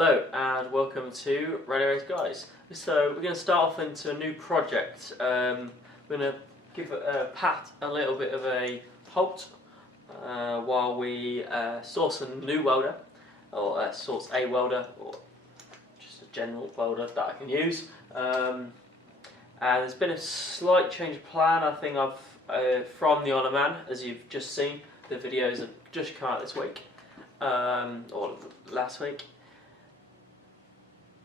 Hello and welcome to Radio Guys. So we're going to start off into a new project. We're going to give Pat a little bit of a halt while we source a new welder, or source a welder, or just a general welder that I can use. And there's been a slight change of plan. I think from the Honor Man, as you've just seen. The videos have just come out this week, or last week.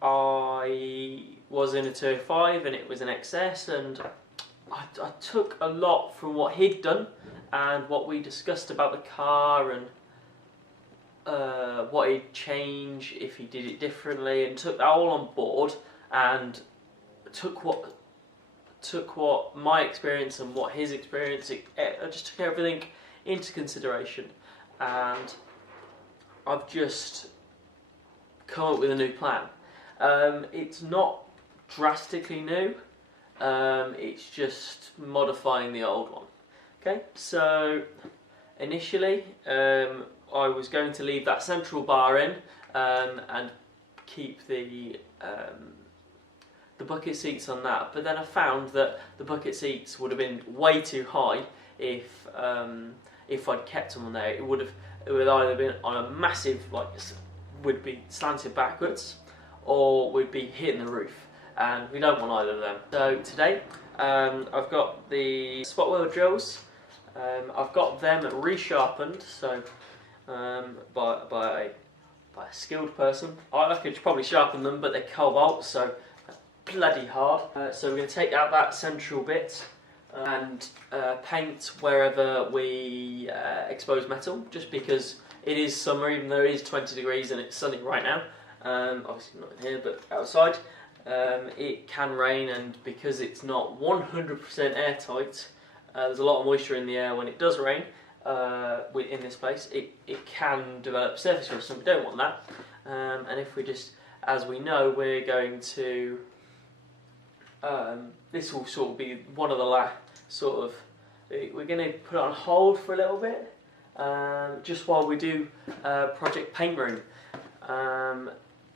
I was in a 205 and it was an XS, and I took a lot from what he'd done and what we discussed about the car and what he'd change if he did it differently, and took that all on board and took what my experience and what his experience, I just took everything into consideration, and I've just come up with a new plan. It's not drastically new, it's just modifying the old one. Okay, so initially I was going to leave that central bar in and keep the bucket seats on that, but then I found that the bucket seats would have been way too high if I'd kept them on there. It would either been on a massive, would be slanted backwards, or we'd be hitting the roof, and we don't want either of them. So today I've got the spot weld drills. I've got them resharpened, so by a skilled person. I could probably sharpen them, but they're cobalt, so bloody hard. So we're going to take out that central bit and paint wherever we expose metal, just because it is summer, even though it is 20 degrees and it's sunny right now. Obviously not in here, but outside. It can rain, and because it's not 100% airtight, there's a lot of moisture in the air when it does rain in this place. It can develop surface rust, and we don't want that. And if we just, as we know, we're going to, this will sort of be one of the last we're going to put it on hold for a little bit, just while we do Project Paint Room.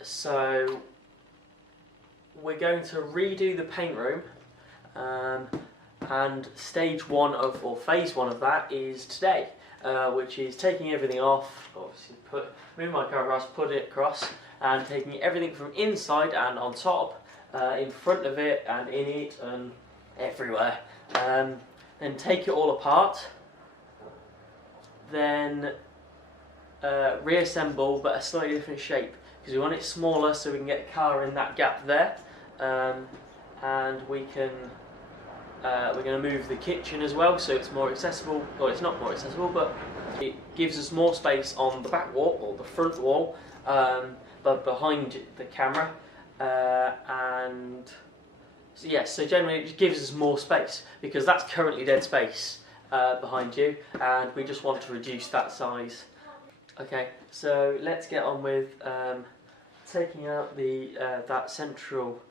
So we're going to redo the paint room, and stage one of, or phase one of that is today, which is taking everything off, obviously move my car across, put it across, and taking everything from inside and on top, in front of it and in it and everywhere. Then take it all apart, then reassemble, but a slightly different shape, because we want it smaller so we can get the car in that gap there, and we're going to move the kitchen as well, so it's more accessible. Well, it's not more accessible, but it gives us more space on the back wall or the front wall, but behind the camera, and so yes, so generally it just gives us more space, because that's currently dead space behind you, and we just want to reduce that size. Okay, so let's get on with taking out the that central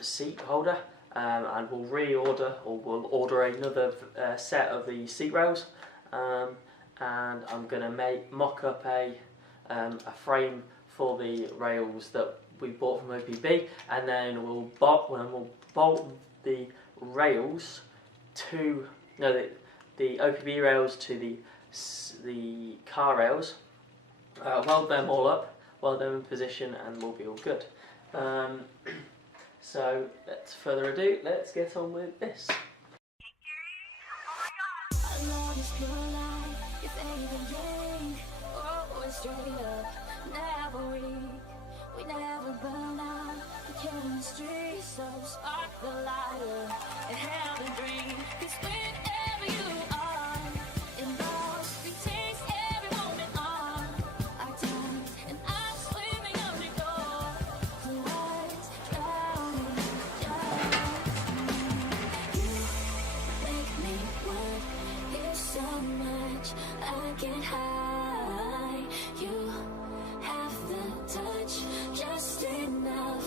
seat holder, and we'll reorder, or we'll order another set of the seat rails, and I'm going to mock up a frame for the rails that we bought from OPB, and then we'll bolt the rails to the OPB rails to the car rails, weld them all up, weld them in position, and we'll be all good. So, let's further ado, let's get on with this. We never burn out, we kill in the streets, so spark the lighter and have a dream. 'Cause whenever you are in love, we taste every moment on our time, and I'm swimming undergo the lights drowning you make me want you so much, I can't hide. You have the touch just enough